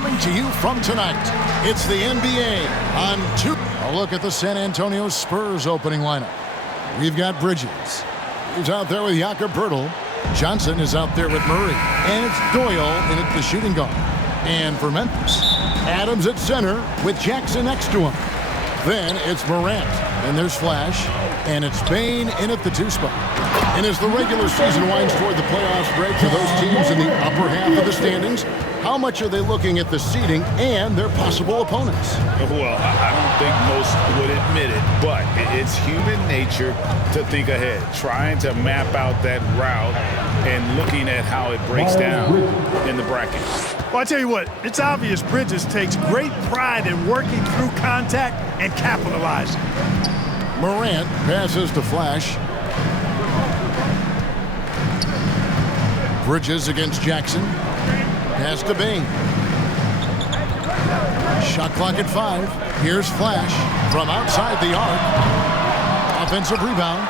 coming to you from tonight. It's the NBA on 2. A look at the San Antonio Spurs opening lineup. We've got Bridges. He's out there with Jakob Poeltl. Johnson is out there with Murray. And it's Doyle in at the shooting guard. And for Memphis, Adams at center with Jackson next to him. Then it's Morant. Then there's Flash. And it's Bane in at the 2 spot. And as the regular season winds toward the playoffs break for those teams in the upper half of the standings, how much are they looking at the seeding and their possible opponents? Well, I don't think most would admit it, but it's human nature to think ahead, trying to map out that route and looking at how it breaks down in the bracket. Well, I tell you what, it's obvious Bridges takes great pride in working through contact and capitalizing. Morant passes to Flash. Bridges against Jackson. Pass to Bane. Shot clock at 5. Here's Flash from outside the arc. Offensive rebound.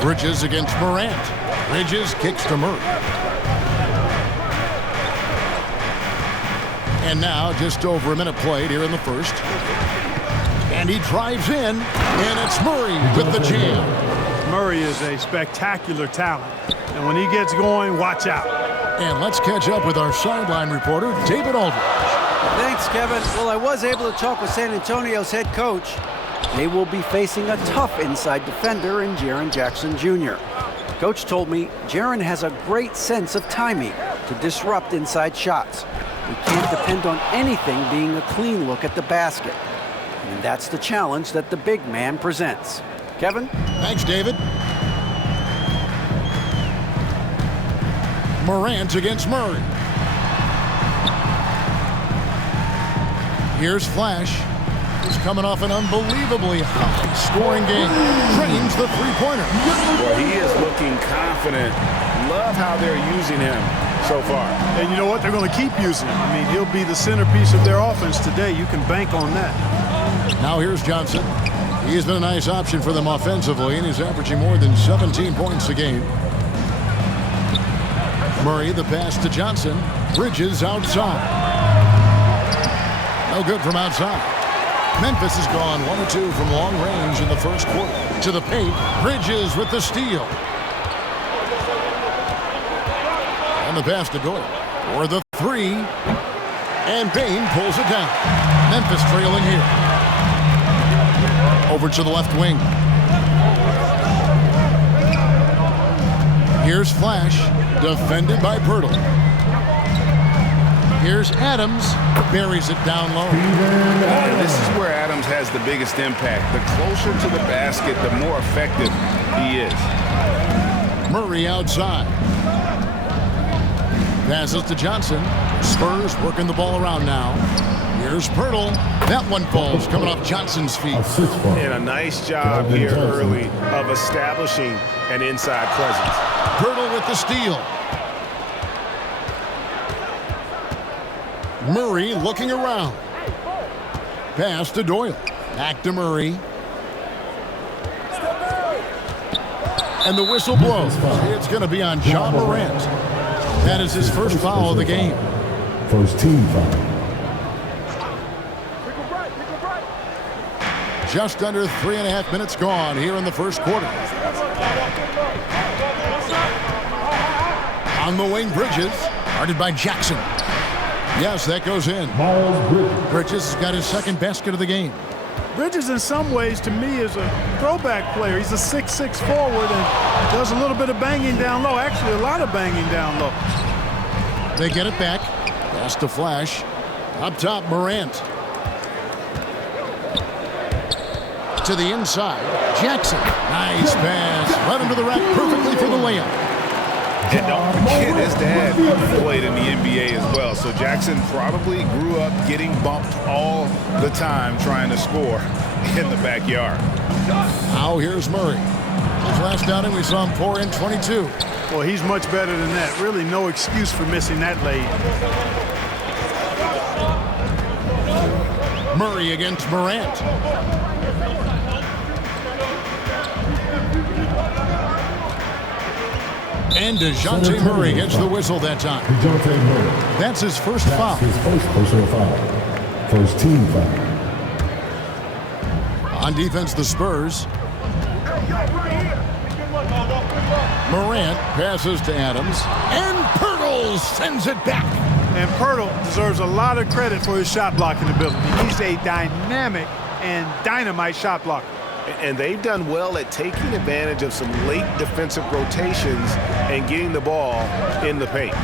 Bridges against Morant. Bridges kicks to Murray. And now just over a minute played here in the first. And he drives in, and it's Murray with the jam. Murray is a spectacular talent. And when he gets going, watch out. And let's catch up with our sideline reporter, David Aldridge. Thanks, Kevin. Well, I was able to talk with San Antonio's head coach. They will be facing a tough inside defender in Jaren Jackson Jr. Coach told me Jaren has a great sense of timing to disrupt inside shots. We can't depend on anything being a clean look at the basket. And that's the challenge that the big man presents. Kevin? Thanks, David. Morant against Murray. Here's Flash. He's coming off an unbelievably high-scoring game. Drains the three-pointer. Well, he is looking confident. Love how they're using him so far. And you know what? They're going to keep using him. I mean, he'll be the centerpiece of their offense today. You can bank on that. Now here's Johnson. He's been a nice option for them offensively, and he's averaging more than 17 points a game. Murray, the pass to Johnson. Bridges outside. No good from outside. Memphis has gone 1 or 2 from long range in the first quarter. To the paint, Bridges with the steal. And the pass to Doyle for the 3. And Bane pulls it down. Memphis trailing here. Over to the left wing. Here's Flash, defended by Poeltl. Here's Adams, buries it down low. This is where Adams has the biggest impact. The closer to the basket, the more effective he is. Murray outside. Passes to Johnson. Spurs working the ball around now. Here's Poeltl. That one falls, coming off Johnson's feet. And a nice job here early of establishing an inside presence. Poeltl with the steal. Murray looking around. Pass to Doyle. Back to Murray. And the whistle blows. It's going to be on Ja Morant. That is his first foul of the game. First team foul. Just under 3.5 minutes gone here in the first quarter. On the wing, Bridges. Guarded by Jackson. Yes, that goes in. Bridges has got his second basket of the game. Bridges, in some ways, to me, is a throwback player. He's a 6'6" forward and does a little bit of banging down low. Actually, a lot of banging down low. They get it back. Pass to Flash. Up top, Morant. To the inside. Jackson. Nice pass. Led him to the rack perfectly for the layup. And don't forget, his dad played in the NBA as well. So Jackson probably grew up getting bumped all the time trying to score in the backyard. Now here's Murray. His last outing, we saw him pour in 22. Well, he's much better than that. Really no excuse for missing that lay. Murray against Morant. And DeJounte Murray gets the whistle that time. DeJounte Murray. That's his first foul. His first personal foul. First team foul. On defense, the Spurs. Morant passes to Adams. And Pirtle sends it back. And Pirtle deserves a lot of credit for his shot blocking ability. He's a dynamic and dynamite shot blocker. And they've done well at taking advantage of some late defensive rotations and getting the ball in the paint.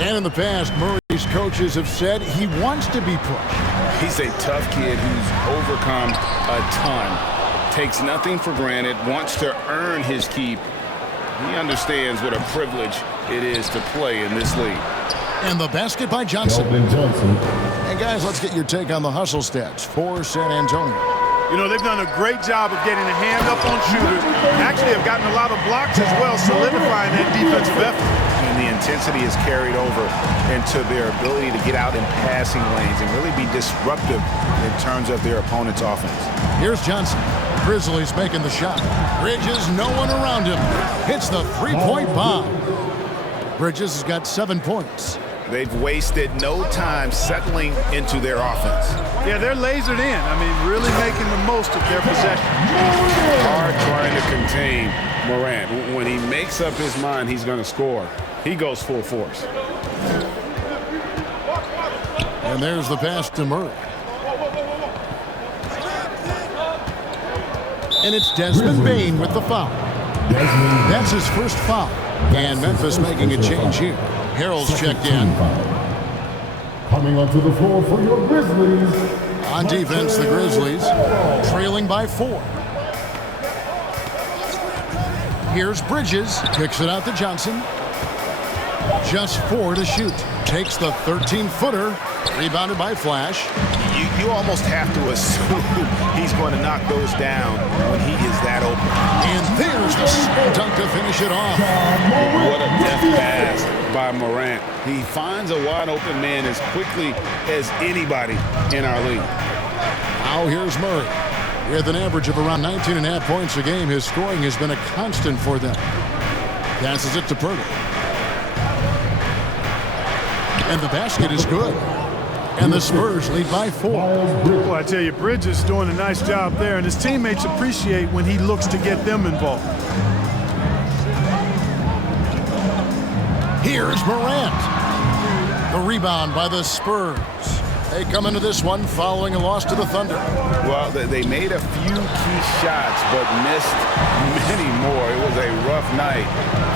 And in the past, Murray's coaches have said he wants to be pushed. He's a tough kid who's overcome a ton, takes nothing for granted, wants to earn his keep. He understands what a privilege it is to play in this league. And the basket by Johnson. Johnson. And guys, let's get your take on the hustle stats for San Antonio. You know, they've done a great job of getting a hand up on shooters. Actually have gotten a lot of blocks as well, solidifying that defensive effort. And the intensity is carried over into their ability to get out in passing lanes and really be disruptive in terms of their opponent's offense. Here's Johnson. Grizzlies making the shot. Bridges, no one around him. Hits the three-point bomb. Bridges has got 7 points. They've wasted no time settling into their offense. Yeah, they're lasered in. I mean, really making the most of their possession. Hard trying to contain Morant. When he makes up his mind he's going to score, he goes full force. And there's the pass to Murray. And it's Desmond Bane with the foul. That's his first foul. And Memphis making a change here. Harrell's checked in. Coming onto the floor for your Grizzlies. On defense, the Grizzlies trailing by 4. Here's Bridges. Kicks it out to Johnson. Just 4 to shoot. Takes the 13-footer. Rebounded by Flash. You almost have to assume he's going to knock those down when he is that open. And there's the slam dunk to finish it off. What a deft pass by Morant. He finds a wide open man as quickly as anybody in our league. Now here's Murray. With an average of around 19.5 points a game, his scoring has been a constant for them. Passes it to Pirtle. And the basket is good. And the Spurs lead by 4. Well, I tell you, Bridges is doing a nice job there, and his teammates appreciate when he looks to get them involved. Here's Morant. The rebound by the Spurs. They come into this one following a loss to the Thunder. Well, they made a few key shots, but missed many more. It was a rough night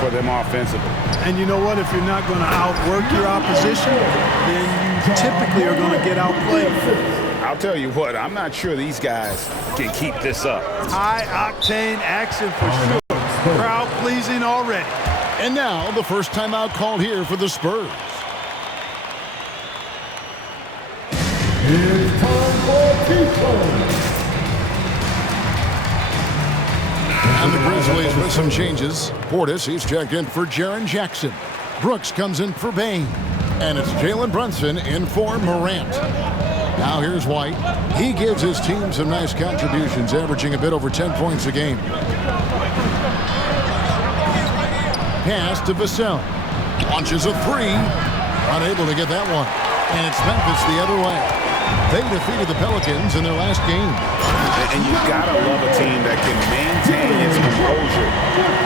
for them offensively. And you know what? If you're not going to outwork your opposition, then you typically are going to get outplayed. I'll tell you what, I'm not sure these guys can keep this up. High-octane action for sure. Crowd-pleasing already. And now the first timeout called here for the Spurs. It's time for defense. And the Grizzlies with some changes. Portis, he's checked in for Jaren Jackson. Brooks comes in for Bane. And it's Jalen Brunson in for Morant. Now here's White. He gives his team some nice contributions, averaging a bit over 10 points a game. Pass to Vassell. Launches a 3. Unable to get that one. And it's Memphis the other way. They defeated the Pelicans in their last game. And you've got to love a team that can maintain its composure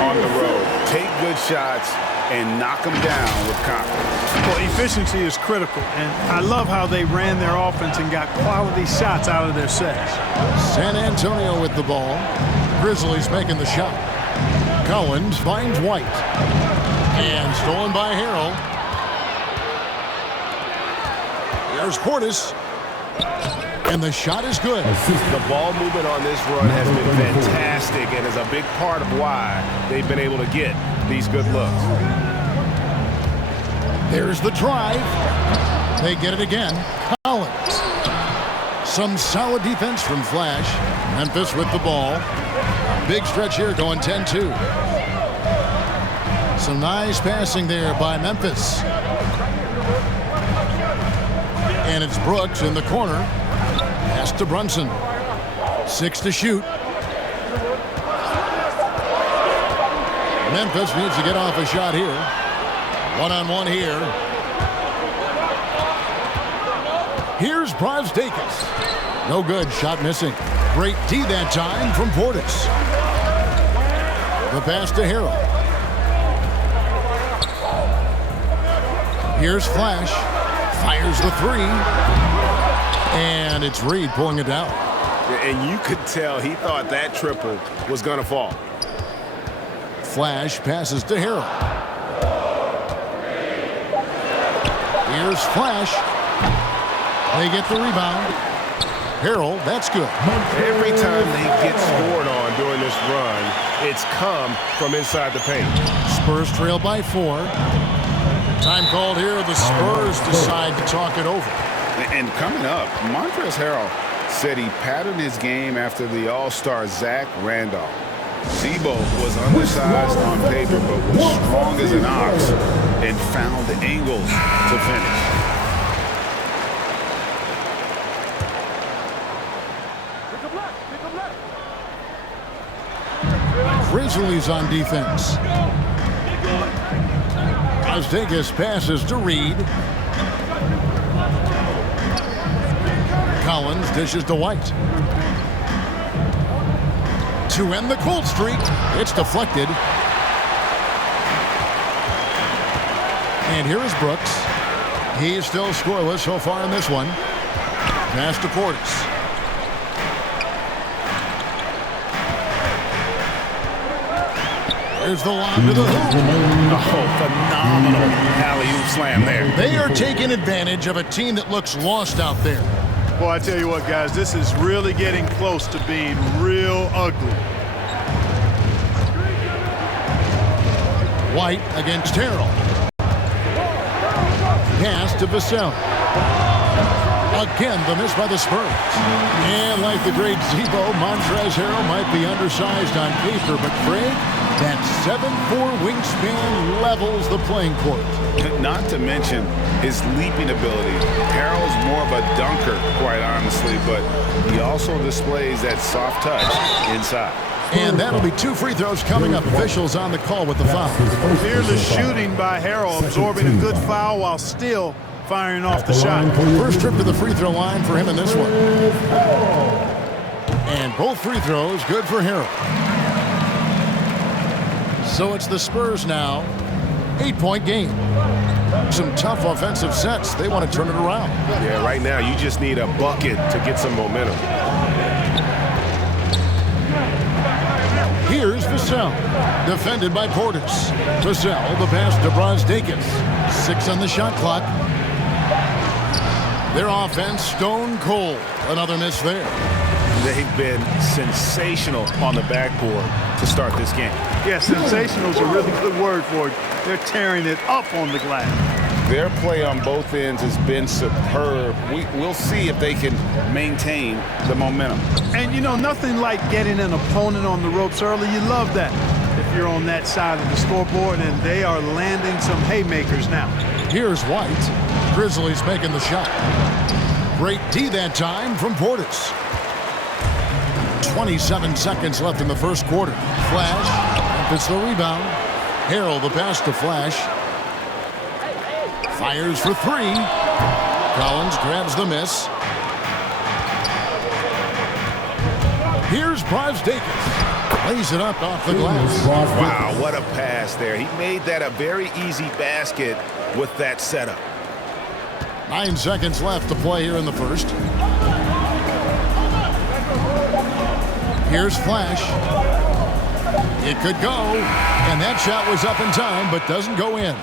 on the road, take good shots, and knock them down with confidence. Well, efficiency is critical, and I love how they ran their offense and got quality shots out of their sets. San Antonio with the ball. Grizzlies making the shot. Collins finds White. And stolen by Harrell. There's Portis. And the shot is good. The ball movement on this run has been fantastic and is a big part of why they've been able to get these good looks. There's the drive. They get it again. Collins. Some solid defense from Flash. Memphis with the ball. Big stretch here going 10-2. Some nice passing there by Memphis. And it's Brooks in the corner. Pass to Brunson. 6 to shoot. Memphis needs to get off a shot here. One-on-one here. Here's Brosdakis. No good. Shot missing. Great D that time from Portis. The pass to Harrell. Here's Flash. Fires the three. And it's Reed pulling it down. And you could tell he thought that triple was going to fall. Flash passes to Harrell. Here's Flash. They get the rebound. Harrell, that's good. Every time they get scored on during this run, it's come from inside the paint. Spurs trail by 4. Time called here. The Spurs decide to talk it over. And coming up, Montrezl Harrell said he patterned his game after the All-Star Zach Randolph. Z-Bo was undersized on paper, but was strong as an ox and found the angles to finish. Grizzlies on defense. Brosdakis passes to Reed. Collins dishes to White. To end the cold streak, it's deflected. And here is Brooks. He's still scoreless so far in this one. Pass to Portis. There's the lob to the hoop. Oh, phenomenal alley-oop slam there. They are taking advantage of a team that looks lost out there. Boy, I tell you what, guys, this is really getting close to being real ugly. White against Harrell. Pass to Vassell. Again, the miss by the Spurs. And like the great Z-Bo, Montrezl Harrell might be undersized on paper, but Craig, that 7'4" wingspan levels the playing court. Not to mention his leaping ability. Harrell's more of a dunker, quite honestly, but he also displays that soft touch inside. And that'll be 2 free throws coming up. Officials on the call with the foul. Here's the shooting by Harrell, absorbing a good foul while still firing off the shot. First trip to the free throw line for him in this one. And both free throws good for Harrell. So it's the Spurs now. 8-point game. Some tough offensive sets. They want to turn it around. Yeah, right now you just need a bucket to get some momentum. Here's Vassell, defended by Portis. Vassell, the pass to Brosdakis. 6 on the shot clock. Their offense stone cold. Another miss there. They've been sensational on the backboard to start this game. Yeah, sensational is a really good word for it. They're tearing it up on the glass. Their play on both ends has been superb. We'll see if they can maintain the momentum. And, you know, nothing like getting an opponent on the ropes early. You love that if you're on that side of the scoreboard, and they are landing some haymakers now. Here's White. Grizzlies making the shot. Great D that time from Portis. 27 seconds left in the first quarter. Flash. It's the rebound. Harrell the pass to Flash. Fires for 3. Collins grabs the miss. Here's Brosdakis. Lays it up off the glass. Wow, what a pass there. He made that a very easy basket with that setup. 9 seconds left to play here in the first. Here's Flash. It could go. And that shot was up in time, but doesn't go in.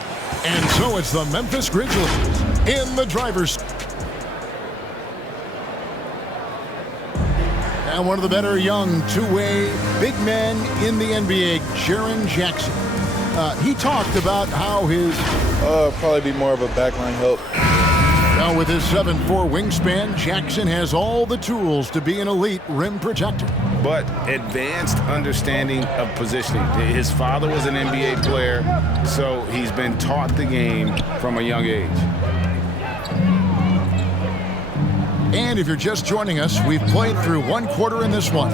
And so it's the Memphis Grizzlies in the driver's. And one of the better young two-way big men in the NBA, Jaren Jackson. He talked about how his... probably be more of a backline help. Now with his 7'4" wingspan, Jackson has all the tools to be an elite rim protector. But advanced understanding of positioning. His father was an NBA player, so he's been taught the game from a young age. And if you're just joining us, we've played through 1 quarter in this one.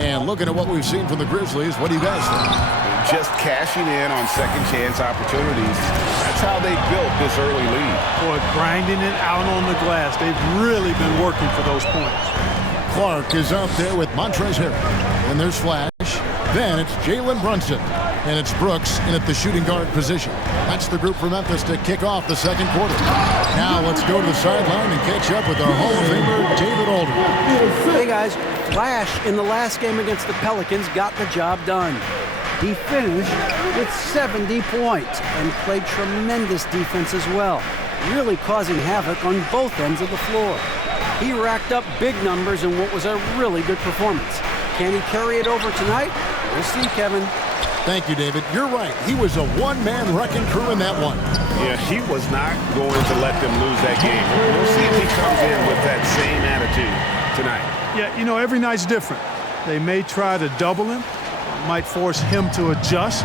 And looking at what we've seen from the Grizzlies, what do you guys think? just cashing in on second chance opportunities. That's how they built this early lead. Boy, grinding it out on the glass. They've really been working for those points. Clark is out there with Montrezl Harrell. And there's Flash. Then it's Jalen Brunson. And it's Brooks in at the shooting guard position. That's the group for Memphis to kick off the second quarter. Now let's go to the sideline and catch up with our Hall of Famer, David Aldridge. Hey guys, Flash in the last game against the Pelicans got the job done. He finished with 70 points and played tremendous defense as well, really causing havoc on both ends of the floor. He racked up big numbers in what was a really good performance. Can he carry it over tonight? We'll see, Kevin. Thank you, David. You're right. He was a one-man wrecking crew in that one. Yeah, he was not going to let them lose that game. We'll see if he comes in with that same attitude tonight. Yeah, you know, every night's different. They may try to double him, might force him to adjust,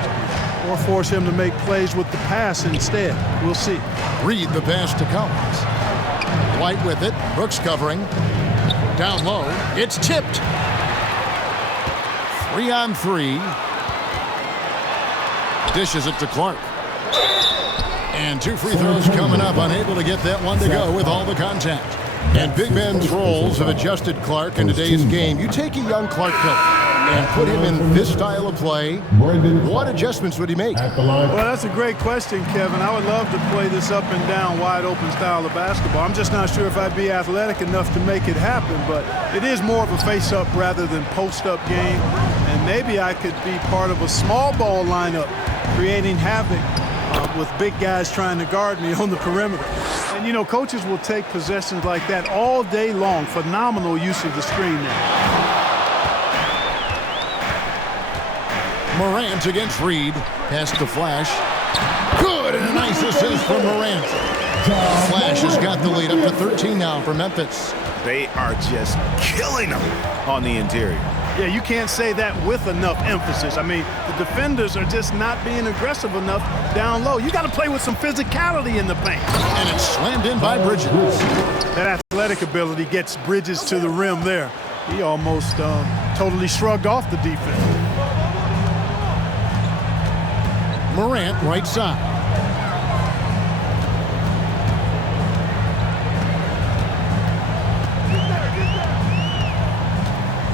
or force him to make plays with the pass instead. We'll see. Reed the pass to Collins. White with it. Brooks covering. Down low. It's tipped. 3-on-3. Dishes it to Clark. And 2 free throws coming up. Unable to get that one to go with all the contact. And big men's roles have adjusted Clark in today's game. You take a young Clark and put him in this style of play. What adjustments would he make? Well, that's a great question, Kevin. I would love to play this up and down, wide open style of basketball. I'm just not sure if I'd be athletic enough to make it happen, but it is more of a face-up rather than post-up game. And maybe I could be part of a small ball lineup, creating havoc with big guys trying to guard me on the perimeter. And, you know, coaches will take possessions like that all day long. Phenomenal use of the screen there. Morant against Reed. Pass to Flash. Good, and a nice assist from Morant. Flash has got the lead up to 13 now for Memphis. They are just killing them on the interior. Yeah, you can't say that with enough emphasis. I mean, the defenders are just not being aggressive enough down low. You got to play with some physicality in the paint. And it's slammed in by Bridges. That athletic ability gets Bridges to the rim there. He almost totally shrugged off the defense. Morant, right side.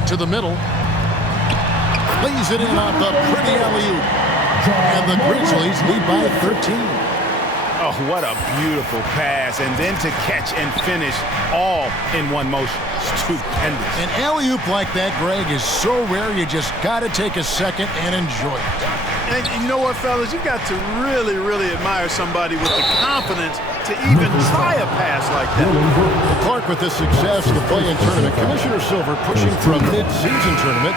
To the middle. Lays it in on the pretty alley-oop. And the Grizzlies lead by 13. Oh, what a beautiful pass. And then to catch and finish all in one motion. Stupendous. An alley-oop like that, Greg, is so rare you just got to take a second and enjoy it. And you know what, fellas? You got to really, really admire somebody with the confidence to even try a pass like that. Clark with this success in the play-in tournament. Commissioner Silver pushing for a mid-season tournament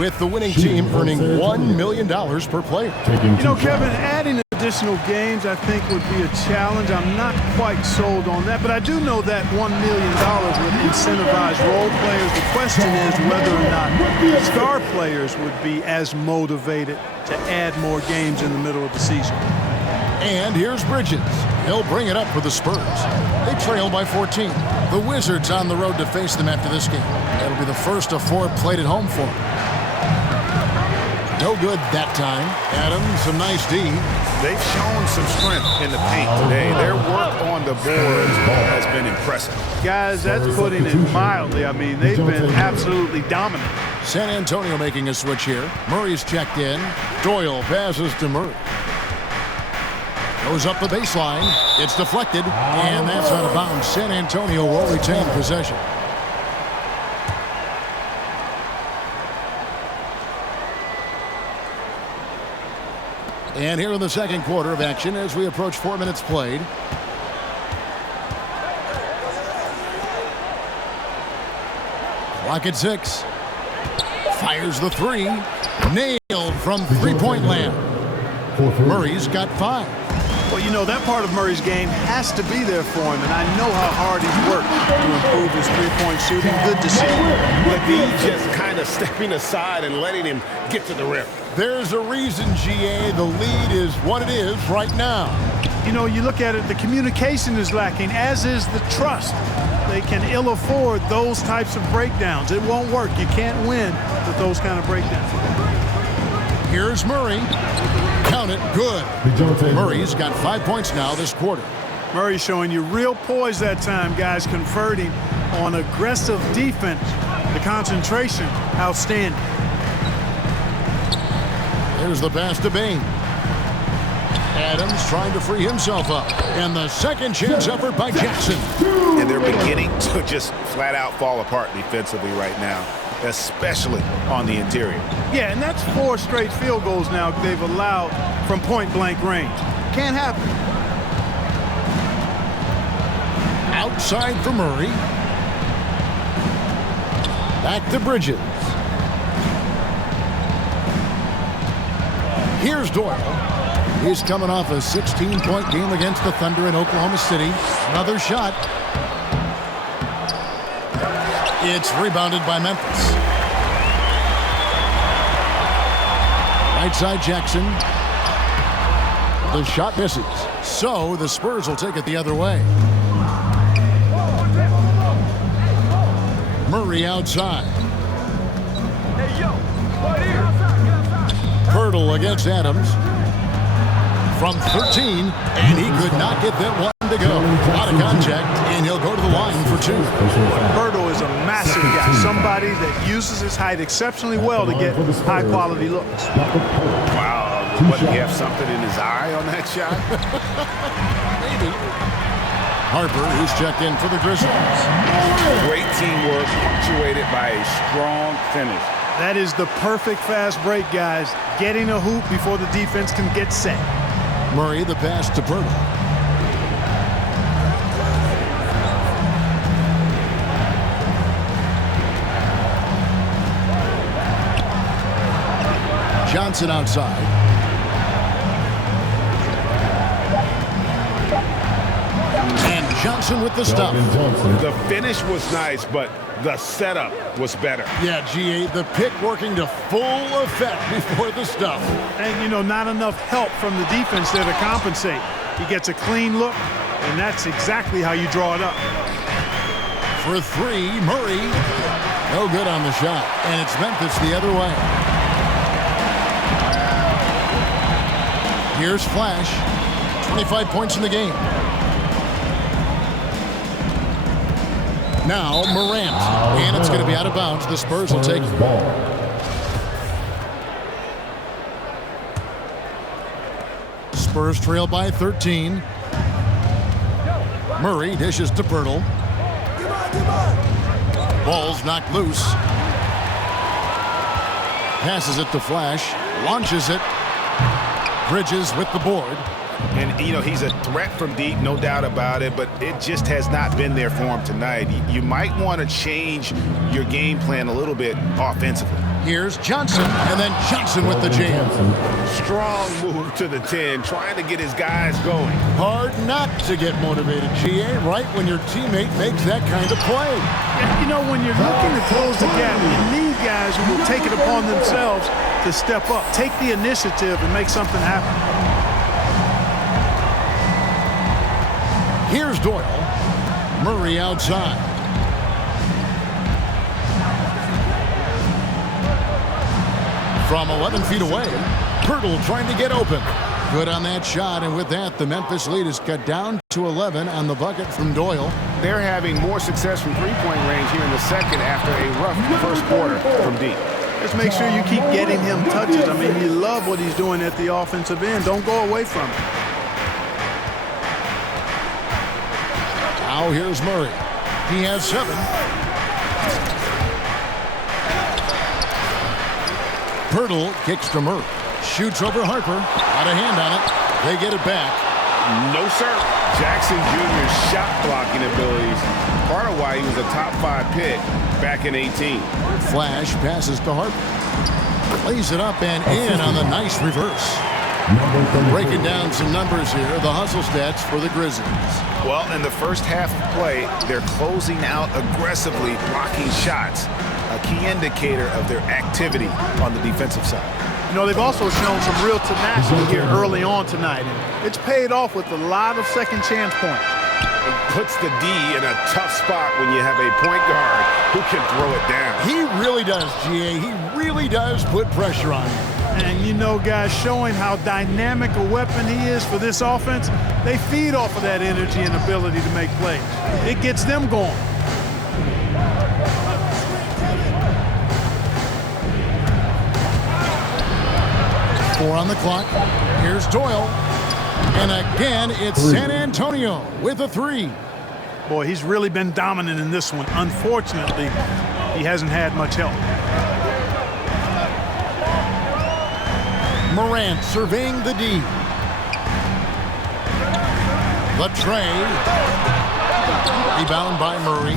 with the winning team earning $1 million per player. You know, Kevin, adding additional games I think would be a challenge. I'm not quite sold on that, but I do know that $1 million would incentivize role players. The question is whether or not star players would be as motivated to add more games in the middle of the season. And here's Bridges. He'll bring it up for the Spurs. They trail by 14. The Wizards on the road to face them after this game. That'll be the first of 4 played at home for them. No good that time. Adams, some nice D. They've shown some strength in the paint today. Their work on the boards has been impressive. Guys, that's putting it mildly. I mean, they've been absolutely dominant. San Antonio making a switch here. Murray's checked in. Doyle passes to Murray. Goes up the baseline. It's deflected, and that's out of bounds. San Antonio will retain possession. And here in the second quarter of action as we approach 4 minutes played. Clock at 6. Fires the 3. Nailed from three-point land. Murray's got 5. Well, you know, that part of Murray's game has to be there for him, and I know how hard he's worked to improve his three-point shooting. Good to see. But he's just kind of stepping aside and letting him get to the rim. There's a reason, GA, the lead is what it is right now. You know, you look at it, the communication is lacking, as is the trust. They can ill afford those types of breakdowns. It won't work. You can't win with those kind of breakdowns. Here's Murray. Count it. Good. Murray's got 5 points now this quarter. Murray showing you real poise that time, guys, converting on aggressive defense. The concentration, outstanding. There's the pass to Bain. Adams trying to free himself up. And the second chance effort by Jackson. And they're beginning to just flat out fall apart defensively right now, especially on the interior. Yeah, and that's 4 straight field goals now they've allowed from point-blank range. Can't happen. Outside for Murray. Back to Bridges. Here's Doyle. He's coming off a 16-point game against the Thunder in Oklahoma City. Another shot. It's rebounded by Memphis. Right side Jackson. The shot misses. So the Spurs will take it the other way. Murray outside. Pirtle against Adams. From 13, and he could not get that one to go. Out of contact, and he'll go to the line for 2. Pirtle is a massive guy, somebody that uses his height exceptionally well to get high-quality looks. Wow, what, he have something in his eye on that shot? Maybe. Harper, who's checked in for the Grizzlies. Great teamwork, punctuated by a strong finish. That is the perfect fast break, guys. Getting a hoop before the defense can get set. Murray, the pass to Pirtle. Johnson outside. And Johnson with the stuff. The finish was nice, but the setup was better. Yeah, GA, the pick working to full effect before the stuff. And, you know, not enough help from the defense there to compensate. He gets a clean look, and that's exactly how you draw it up. For 3, Murray. No good on the shot. And it's Memphis the other way. Here's Flash. 25 points in the game. Now Morant. And it's going to be out of bounds. The Spurs will take it. Spurs trail by 13. Murray dishes to Pirtle. Ball's knocked loose. Passes it to Flash. Launches it. Bridges with the board. And, you know, he's a threat from deep, no doubt about it, but it just has not been there for him tonight. You might want to change your game plan a little bit offensively. Here's Johnson, and then Johnson with the jam. Strong move to the 10, trying to get his guys going. Hard not to get motivated, GA, right when your teammate makes that kind of play. And, you know, when you're looking to close the gap, you need guys who will take it upon themselves to step up, take the initiative, and make something happen. Here's Doyle. Murray outside. From 11 feet away, Pirtle trying to get open. Good on that shot, and with that, the Memphis lead is cut down to 11 on the bucket from Doyle. They're having more success from three-point range here in the second after a rough first quarter from deep. Just make sure you keep getting him touches. I mean, you love what he's doing at the offensive end. Don't go away from it. Now here's Murray. He has 7. Pirtle kicks to Murray. Shoots over Harper. Got a hand on it. They get it back. No, sir. Jackson Jr.'s shot blocking abilities, part of why he was a top 5 pick back in 18. Flash passes to Harper. Plays it up and in on the nice reverse. Breaking down some numbers here, the hustle stats for the Grizzlies. Well, in the first half of play, they're closing out aggressively, blocking shots, a key indicator of their activity on the defensive side. You know, they've also shown some real tenacity here early on tonight, and it's paid off with a lot of second chance points. It puts the D in a tough spot when you have a point guard who can throw it down. He really does, GA. He really does put pressure on him. And you know, guys, showing how dynamic a weapon he is for this offense, they feed off of that energy and ability to make plays. It gets them going. Four on the clock. Here's Doyle. And again, it's San Antonio with a three. Boy, he's really been dominant in this one. Unfortunately, he hasn't had much help. Morant surveying the D. The tray. Rebound by Murray.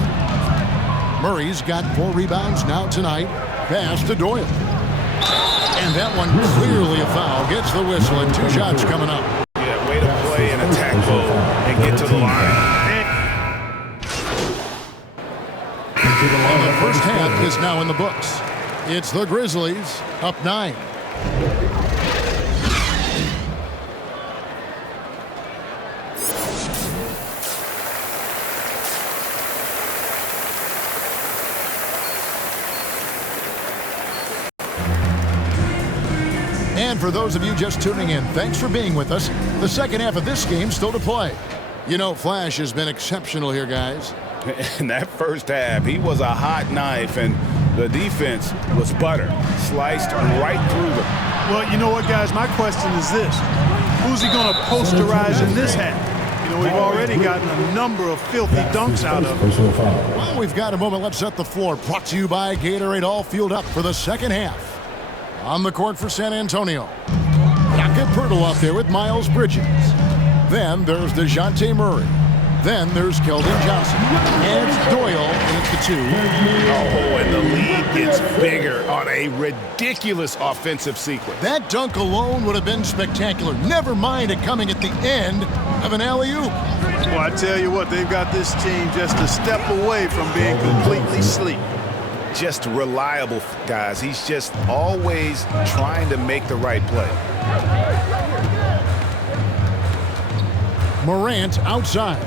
Murray's got 4 rebounds now tonight. Pass to Doyle. And that one clearly a foul. Gets the whistle and 2 shots coming up. Yeah, way to play and attack mode and get to the line. And the first half is now in the books. It's the Grizzlies up 9. And for those of you just tuning in, thanks for being with us. The second half of this game still to play. You know, Flash has been exceptional here, guys. In that first half, he was a hot knife, and the defense was butter, sliced right through them. Well, you know what, guys? My question is this. Who's he going to posterize in this half? You know, we've already gotten a number of filthy dunks out of him. Well, we've got a moment. Let's set the floor. Brought to you by Gatorade, all fueled up for the second half. On the court for San Antonio. Jakob Poeltl out there with Miles Bridges. Then there's DeJounte Murray. Then there's Keldon Johnson. And it's Doyle, and it's the 2. Oh, and the lead gets bigger on a ridiculous offensive sequence. That dunk alone would have been spectacular. Never mind it coming at the end of an alley-oop. Well, I tell you what, they've got this team just a step away from being completely asleep. Just reliable, guys. He's just always trying to make the right play. Morant outside.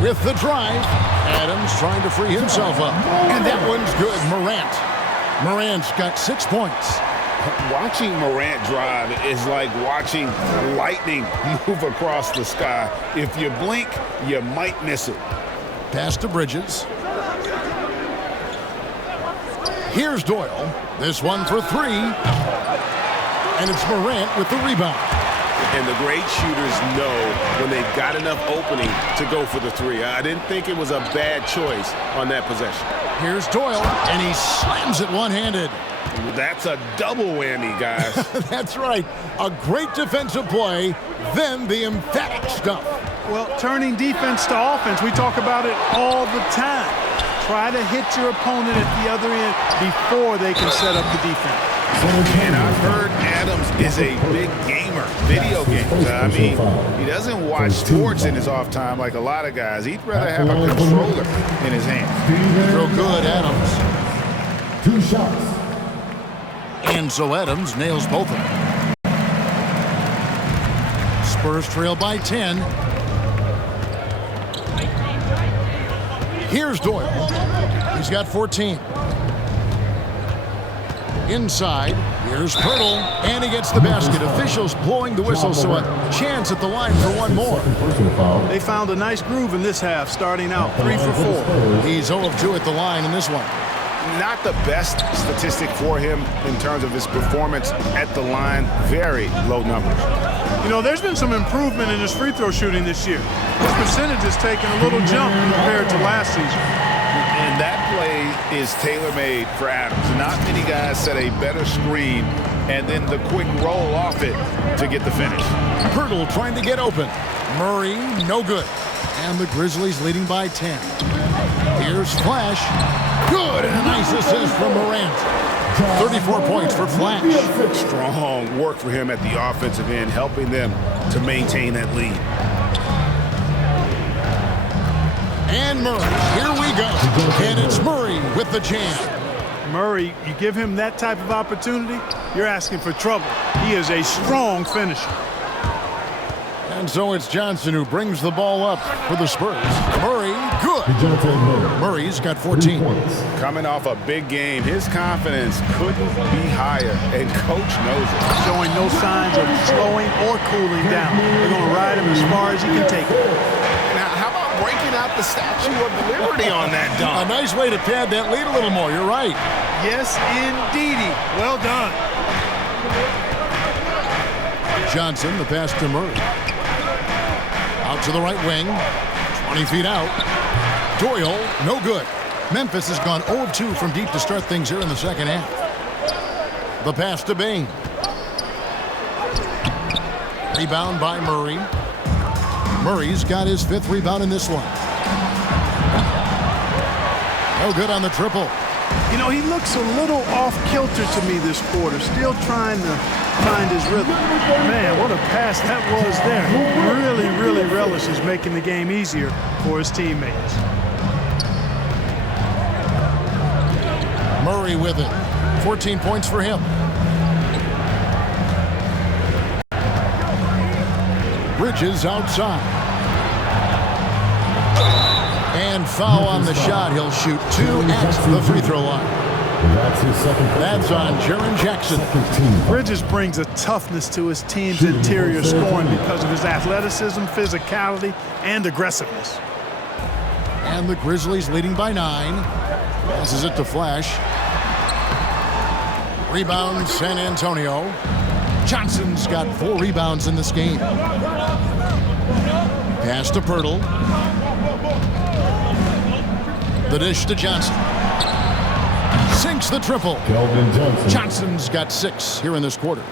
With the drive, Adams trying to free himself up. And that one's good. Morant's got 6 points. Watching Morant drive is like watching lightning move across the sky. If you blink, you might miss it. Pass to Bridges. Here's Doyle. This one for 3. And it's Morant with the rebound. And the great shooters know when they've got enough opening to go for the 3. I didn't think it was a bad choice on that possession. Here's Doyle, and he slams it one-handed. That's a double whammy, guys. That's right. A great defensive play, then the emphatic stuff. Well, turning defense to offense, we talk about it all the time. Try to hit your opponent at the other end before they can set up the defense. And I've heard Adams is a big gamer, video games. I mean, he doesn't watch sports in his off time like a lot of guys. He'd rather have a controller in his hand. Throw good, Adams. 2 shots. And so Adams nails both of them. Spurs trail by 10. Here's Doyle. He's got 14. Inside, here's Poeltl, and he gets the basket. Officials blowing the whistle, so a chance at the line for one more. They found a nice groove in this half, starting out 3 for 4. He's 0 of 2 at the line in this one. Not the best statistic for him in terms of his performance at the line. Very low numbers. You know, there's been some improvement in his free throw shooting this year. His percentage has taken a little jump compared to last season. And that play is tailor-made for Adams. Not many guys set a better screen and then the quick roll off it to get the finish. Poeltl trying to get open. Murray, no good. And the Grizzlies leading by 10. Here's Flash. Good, and a nice assist from Morant. 34 points for Flash. Strong work for him at the offensive end, helping them to maintain that lead. And Murray, here we go. And it's Murray with the jam. Murray, you give him that type of opportunity, you're asking for trouble. He is a strong finisher. And so it's Johnson who brings the ball up for the Spurs. Murray, good. Murray's got 14. Coming off a big game, his confidence couldn't be higher, and coach knows it. Showing no signs of slowing or cooling down. They're going to ride him as far as he can take it. Now, how about breaking out the Statue of Liberty on that dunk? A nice way to pad that lead a little more. You're right. Yes, indeedy. Well done. Johnson, the pass to Murray. Out to the right wing. 20 feet out. Doyle, no good. Memphis has gone 0 of 2 from deep to start things here in the second half. The pass to Bain. Rebound by Murray. Murray's got his 5th rebound in this one. No good on the triple. You know, he looks a little off kilter to me this quarter. Still trying to find his rhythm. Man, what a pass that was there. Really, really relishes making the game easier for his teammates. Murray with it. 14 points for him. Bridges outside. And foul on the shot. He'll shoot 2 at the free throw line. That's his second. That's on Jaren Jackson. Bridges brings a toughness to his team's interior scoring because of his athleticism, physicality, and aggressiveness. And the Grizzlies leading by 9. Passes it to Flash. Rebound, San Antonio. Johnson's got 4 rebounds in this game. Pass to Pirtle. The dish to Johnson. Sinks the triple. Johnson's got 6 here in this quarter.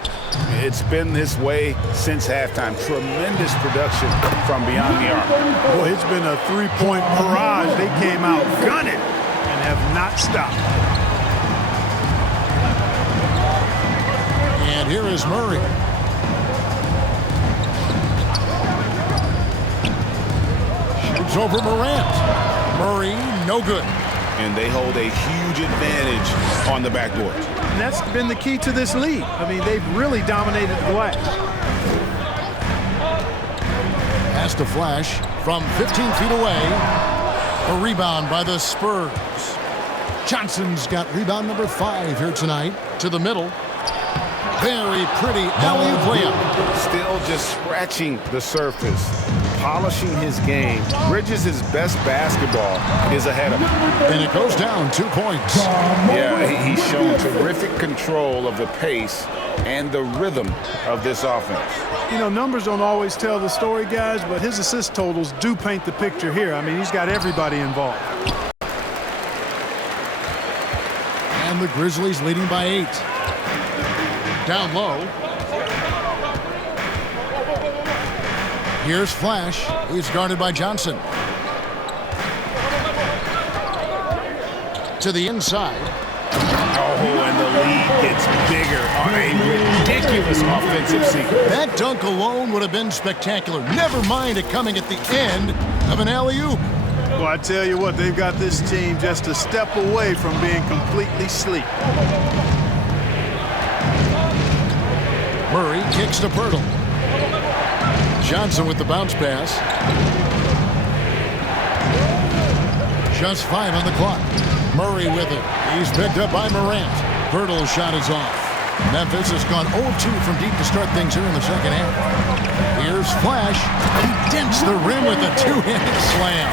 It's been this way since halftime. Tremendous production from beyond the arc. Boy, it's been a 3-point barrage. They came out gunning and have not stopped. And here is Murray. Shoots over Morant. Murray, no good. And they hold a huge advantage on the backboard. And that's been the key to this lead. I mean, they've really dominated the glass. Pass to Flash from 15 feet away. A rebound by the Spurs. Johnson's got rebound number 5 here tonight. To the middle. Very pretty alley-oop layup. Still just scratching the surface, polishing his game. Bridges' best basketball is ahead of him. And it goes down 2 points. Yeah, he's shown terrific control of the pace and the rhythm of this offense. You know, numbers don't always tell the story, guys, but his assist totals do paint the picture here. I mean, he's got everybody involved. And the Grizzlies leading by 8. Down low. Here's Flash. He's guarded by Johnson. To the inside. Oh, and the lead gets bigger on a ridiculous offensive sequence. That dunk alone would have been spectacular. Never mind it coming at the end of an alley-oop. Well, I tell you what, they've got this team just a step away from being completely asleep. Murray kicks to Pirtle. Johnson with the bounce pass. Just 5 on the clock. Murray with it. He's picked up by Morant. Pirtle's shot is off. Memphis has gone 0 of 2 from deep to start things here in the second half. Here's Flash. He dents the rim with a 2-handed slam.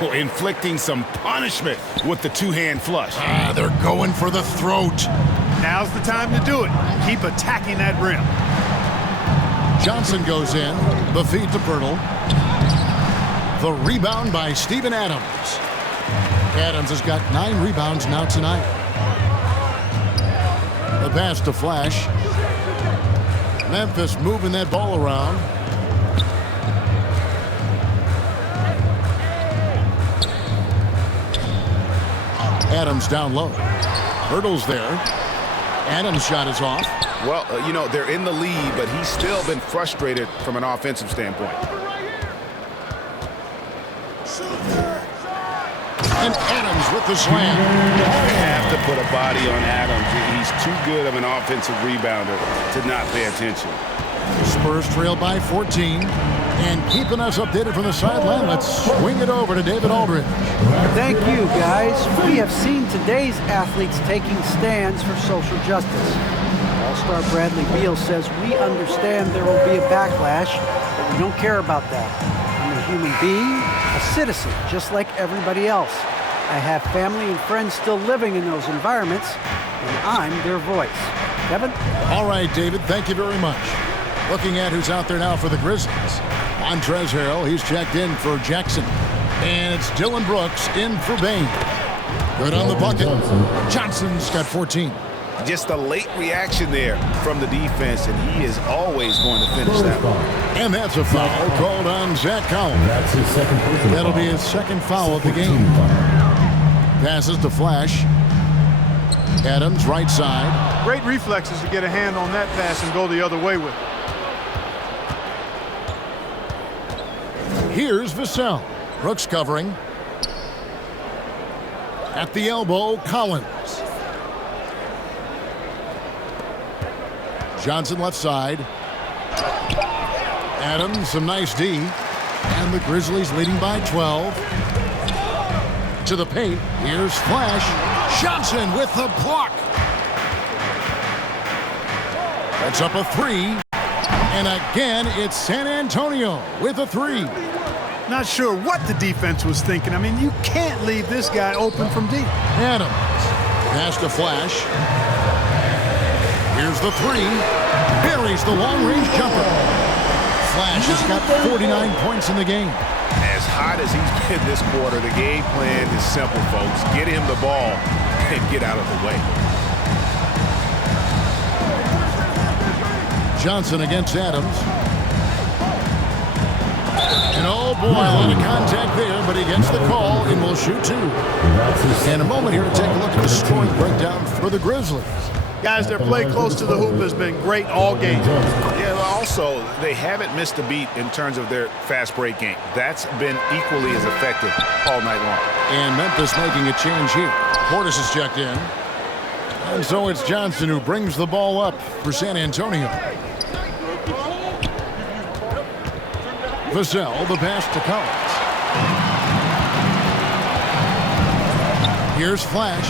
Oh, inflicting some punishment with the 2-hand flush. They're going for the throat. Now's the time to do it. Keep attacking that rim. Johnson goes in. The feed to Pirtle. The rebound by Steven Adams. Adams has got 9 rebounds now tonight. The pass to Flash. Memphis moving that ball around. Adams down low. Pirtle's there. Adams' shot is off. Well, you know, they're in the lead, but he's still been frustrated from an offensive standpoint. And Adams with the slam. They have to put a body on Adams. He's too good of an offensive rebounder to not pay attention. Spurs trail by 14. And keeping us updated from the sideline, let's swing it over to David Aldridge. Thank you, guys. We have seen today's athletes taking stands for social justice. All-star Bradley Beal says we understand there will be a backlash, but we don't care about that. I'm a human being, a citizen, just like everybody else. I have family and friends still living in those environments, and I'm their voice. Kevin? All right, David, thank you very much. Looking at who's out there now for the Grizzlies. Montrezl Harrell, he's checked in for Jackson. And it's Dylan Brooks in for Bain. Good on the bucket. Johnson's got 14. Just a late reaction there from the defense, and he is always going to finish that one. And that's a foul called on Zach Collins. That's his second personal That'll foul. be his second foul of the game. Passes to Flash. Adams, right side. Great reflexes to get a hand on that pass and go the other way with it. Here's Vassell. Brooks covering. At the elbow, Collins. Johnson left side. Adams, some nice D. And the Grizzlies leading by 12. To the paint. Here's Flash. Johnson with the block. That's up a three. And again, it's San Antonio with a three. Not sure what the defense was thinking. I mean, you can't leave this guy open from deep. Adams. Pass to Flash. Here's the three. Buries the long-range jumper. Flash has got 49 points in the game. As hot as he's been this quarter, the game plan is simple, folks. Get him the ball and get out of the way. Johnson against Adams. And oh boy, a lot of contact there, but he gets the call and will shoot two. In a moment here to take a look at the scoring breakdown for the Grizzlies. Guys, their play close to the hoop has been great all game. Yeah, well, also, they haven't missed a beat in terms of their fast break game. That's been equally as effective all night long. And Memphis making a change here. Portis is checked in. And so it's Johnson who brings the ball up for San Antonio. Vassell, the pass to Collins. Here's Flash.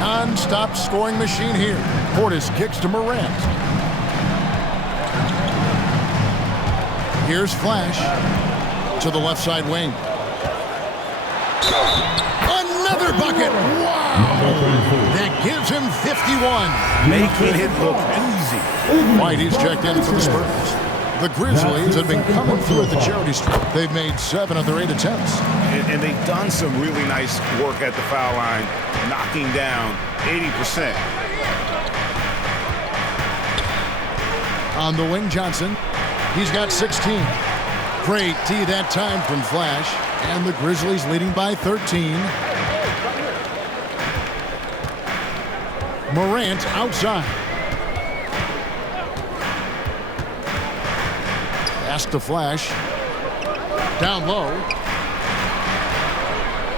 Non-stop scoring machine here. Portis kicks to Morant. Here's Flash to the left side wing. Another bucket. Wow. That gives him 51. Making it look easy. White, he's checked in for the Spurs. The Grizzlies have been coming through at the charity stripe. They've made 7 of their 8 attempts. And they've done some really nice work at the foul line, knocking down 80%. On the wing, Johnson. He's got 16. Great D that time from Flash. And the Grizzlies leading by 13. Morant outside. Pass to Flash. Down low.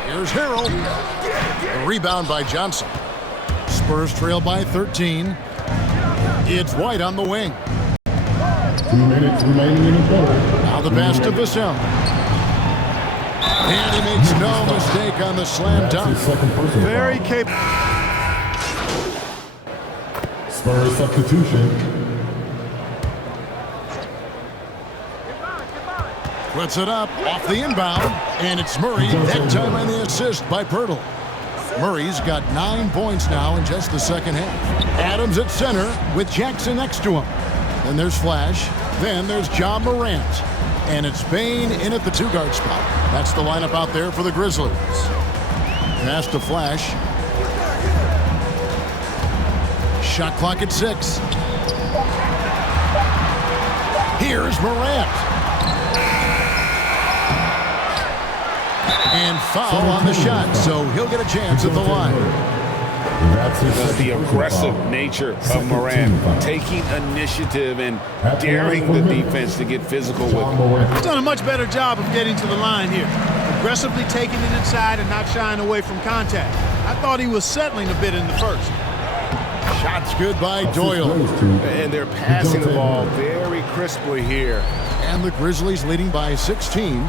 Here's Harrell. A rebound by Johnson. Spurs trail by 13. It's White on the wing. 2 minutes remaining in the quarter. Now the pass to Vassell. And he makes no mistake on the slam That's dunk. his second personal Very foul. capable. Spurs substitution. Puts it up off the inbound. And it's Murray. That time on the assist by Pirtle. Murray's got 9 points now in just the second half. Adams at center with Jackson next to him. Then there's Flash. Then there's John Morant. And it's Bain in at the 2-guard spot. That's the lineup out there for the Grizzlies. Pass to Flash. Shot clock at 6. Here's Morant. And foul on the shot, so he'll get a chance at the line. That's his The second aggressive personal foul. nature of Second team Morant, foul. taking initiative and At the daring line the for defense to get physical with John him. Morant. He's done a much better job of getting to the line here. Aggressively taking it inside and not shying away from contact. I thought he was settling a bit in the first. Shot's good by Doyle. And they're passing the ball very crisply here. And the Grizzlies leading by 16.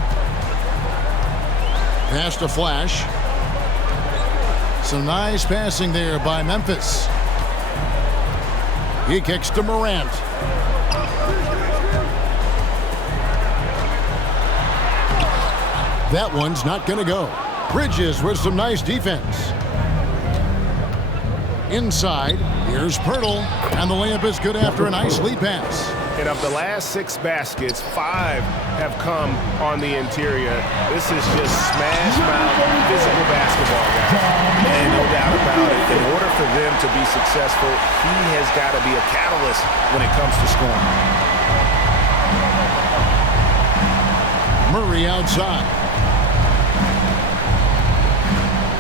Pass to Flash. Some nice passing there by Memphis. He kicks to Morant. That one's not going to go. Bridges with some nice defense. Inside, here's Pirtle, and the layup is good after a nice lead pass. And of the last 6 baskets, 5 have come on the interior. This is just smash mouth physical basketball, guys. And no doubt about it, in order for them to be successful, he has got to be a catalyst when it comes to scoring. Murray outside.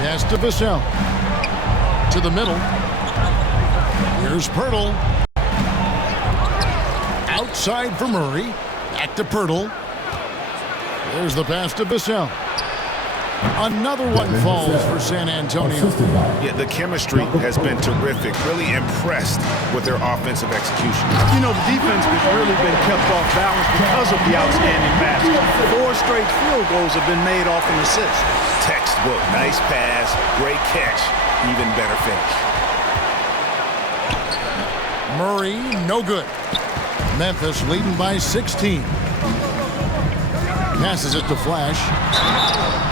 Pass to Vassell. To the middle. Here's Pirtle. Outside for Murray. Back to Pirtle. There's the pass to Vassell. Another one falls for San Antonio. Yeah, the chemistry has been terrific. Really impressed with their offensive execution. You know, the defense has really been kept off balance because of the outstanding passes. 4 straight field goals have been made off an assist. Textbook, nice pass, great catch, even better finish. Murray, no good. Memphis leading by 16. Passes it to Flash.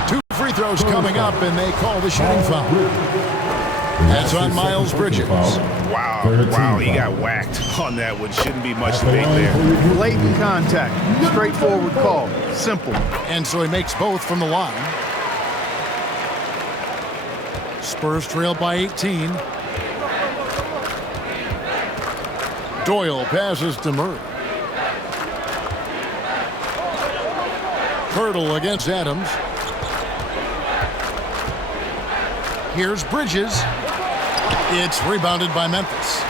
2 free throws coming up, and they call the shooting foul. That's on Miles Bridges. Wow, he got whacked on that one. Shouldn't be much debate there. Blatant contact. Straightforward call. Simple. And so he makes both from the line. Spurs trail by 18. Doyle passes to Murray. Pirtle against Adams. Here's Bridges. It's rebounded by Memphis.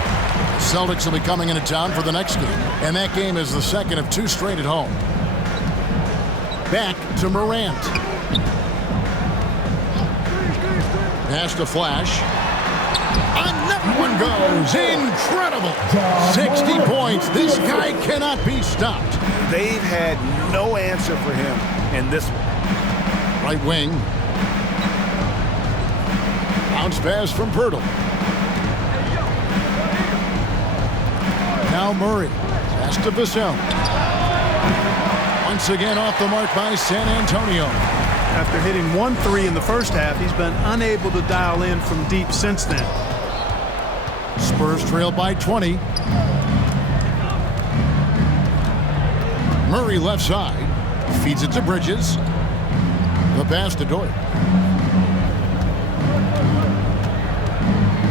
Celtics will be coming into town for the next game, and that game is the second of 2 straight at home. Back to Morant. Pass to Flash. Another one goes. Incredible. 60 points. This guy cannot be stopped. They've had no answer for him in this one. Right wing. Bounce pass from Pirtle. Now Murray. Pass to Vassell. Once again off the mark by San Antonio. After hitting 1 3 in the first half, he's been unable to dial in from deep since then. Spurs trail by 20. Murray left side. Feeds it to Bridges. The pass to Doyle.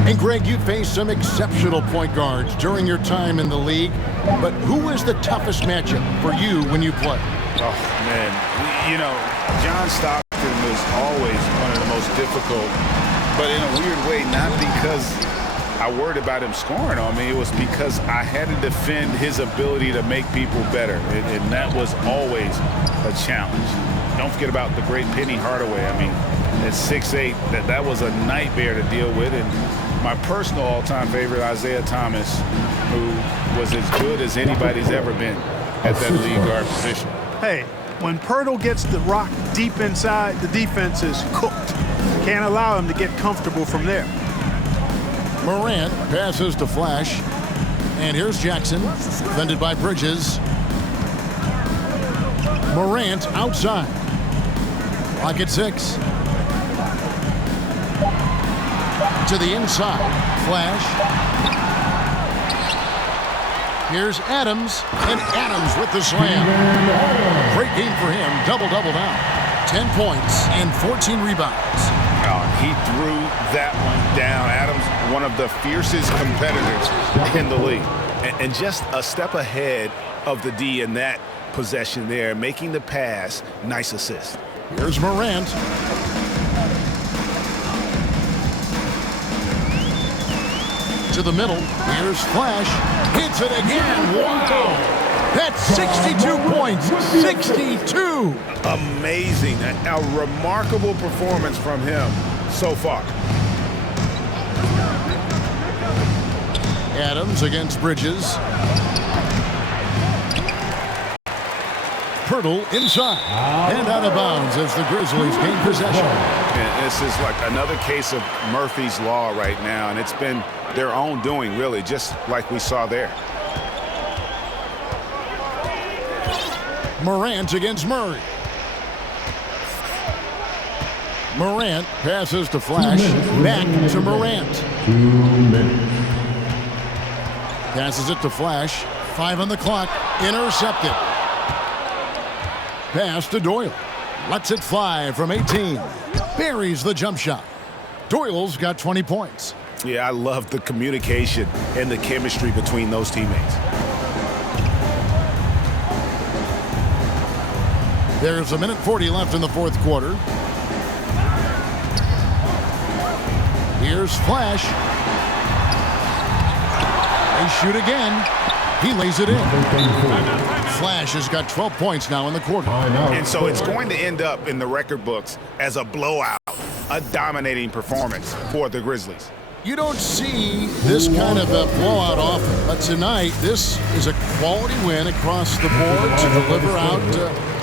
And Greg, you faced some exceptional point guards during your time in the league. But who is the toughest matchup for you when you play? Oh, man. You know, John Stockton was always one of the most difficult, but in a weird way, not because I worried about him scoring on me. It was because I had to defend his ability to make people better, and that was always a challenge. Don't forget about the great Penny Hardaway. I mean, at 6'8", that was a nightmare to deal with. And my personal all-time favorite, Isaiah Thomas, who was as good as anybody's ever been at that lead guard position. Hey, when Pirtle gets the rock deep inside, the defense is cooked. Can't allow him to get comfortable from there. Morant passes to Flash. And here's Jackson, defended by Bridges. Morant outside. Clock at 6. To the inside. Flash. Here's Adams. And Adams with the slam. Great game for him. Double-double now. 10 points and 14 rebounds. He threw that one down. Adams, one of the fiercest competitors in the league. And just a step ahead of the D in that possession there, making the pass. Nice assist. Here's Morant. To the middle. Here's Flash. Hits it again. Wow. That's 62 points. 62. Amazing. A remarkable performance from him so far. Adams against Bridges. Pirtle inside. And out of bounds as the Grizzlies gain possession. And this is like another case of Murphy's Law right now, and it's been their own doing, really, just like we saw there. Morant against Murray. Morant passes to Flash. Back to Morant. 2 minutes. Passes it to Flash. 5 on the clock. Intercepted. Pass to Doyle. Lets it fly from 18. Buries the jump shot. Doyle's got 20 points. Yeah, I love the communication and the chemistry between those teammates. There's 1:40 left in the fourth quarter. Here's Flash. They shoot again. He lays it in. Flash has got 12 points now in the quarter. And so it's going to end up in the record books as a blowout, a dominating performance for the Grizzlies. You don't see this kind of a blowout often, but tonight this is a quality win across the board to deliver out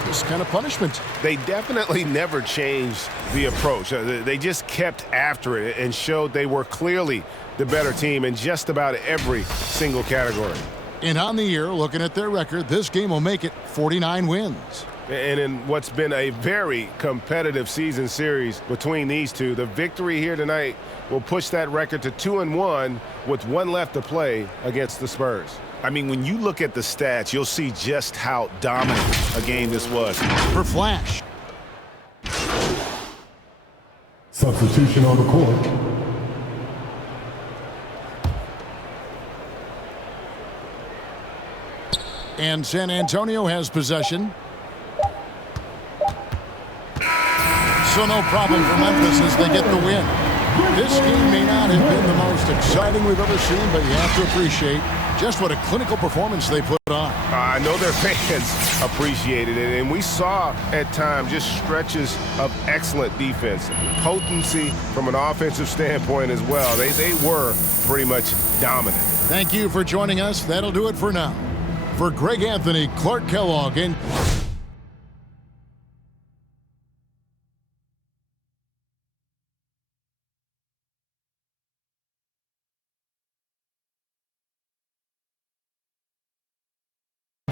this kind of punishment. They definitely never changed the approach. They just kept after it and showed they were clearly the better team in just about every single category. And on the year, looking at their record, this game will make it 49 wins. And in what's been a very competitive season series between these two, the victory here tonight will push that record to 2-1 with 1 left to play against the Spurs. I mean, when you look at the stats, you'll see just how dominant a game this was. For Flash. Substitution on the court. And San Antonio has possession. So no problem for Memphis as they get the win. This game may not have been the most exciting we've ever seen, but you have to appreciate just what a clinical performance they put on. I know their fans appreciated it, and we saw at times just stretches of excellent defense. Potency from an offensive standpoint as well. They were pretty much dominant. Thank you for joining us. That'll do it for now. For Greg Anthony, Clark Kellogg, and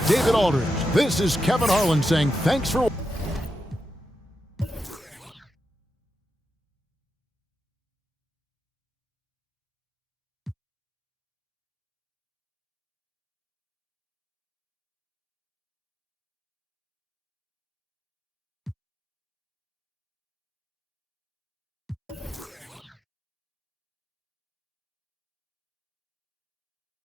David Aldridge, this is Kevin Harlan saying thanks for watching.